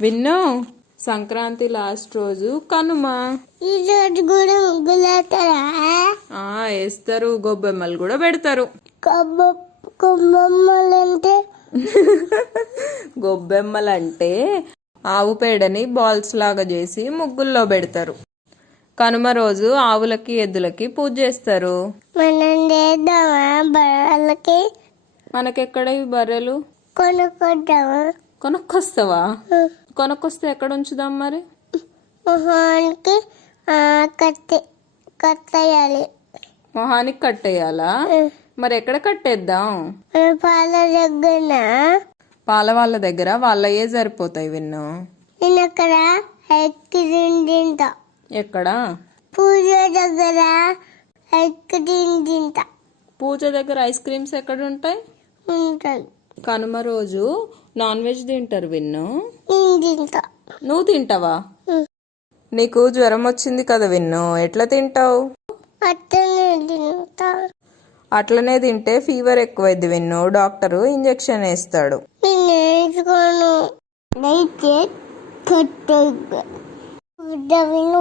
విన్ను, Sankranti last రోజు కనుమ. ఈ రోజు కూడా ముగ్గులు వేస్తారా? వేస్తారు, గొబ్బెమ్మలు కూడా పెడతారు. కొమ్మమ్మలంటే గొబ్బెమ్మలంటే ఆవు పేడని బాల్స్ లాగా చేసి ముగ్గుల్లో పెడతారు. కనుమ రోజు ఆవులకి ఎద్దులకి పూజ చేస్తారు. మనం చేద్దామా? బర్రెలకి మనకెక్కడ ఈ బర్రెలు? కొనుక్కొద్దామా? కొనుక్కొస్తావా? కొనుక్కొస్తే ఎక్కడ ఉంచుదాం మరి? మొహానికి కట్టేయాలి. మొహానికి కట్టేయాలా? మరి ఎక్కడ కట్టేద్దాం? పాల దగ్గర. పాల వాళ్ళ దగ్గర వాళ్ళయే సరిపోతాయి విన్ను. నేను అక్కడ ఐస్ క్రీమ్ తింటా. ఎక్కడ? పూజ దగ్గర ఐస్ క్రీమ్ తింటా. పూజ దగ్గర ఐస్ క్రీమ్స్ ఎక్కడ ఉంటాయి? ఉంటాయి. కనుమ రోజు నాన్ వెజ్ తింటారు విన్ను. నేను తింటా. నువ్వు తింటావా? నీకు జ్వరం వచ్చింది కదా విన్ను, ఎట్లా తింటావు? అట్టనే తింటా. అట్లనే తింటే ఫీవర్ ఎక్కువైంది విన్ను, డాక్టరు ఇంజెక్షన్ వేస్తాడు. నేను వేసుకోను. అయితే కట్టేద్దా విన్ను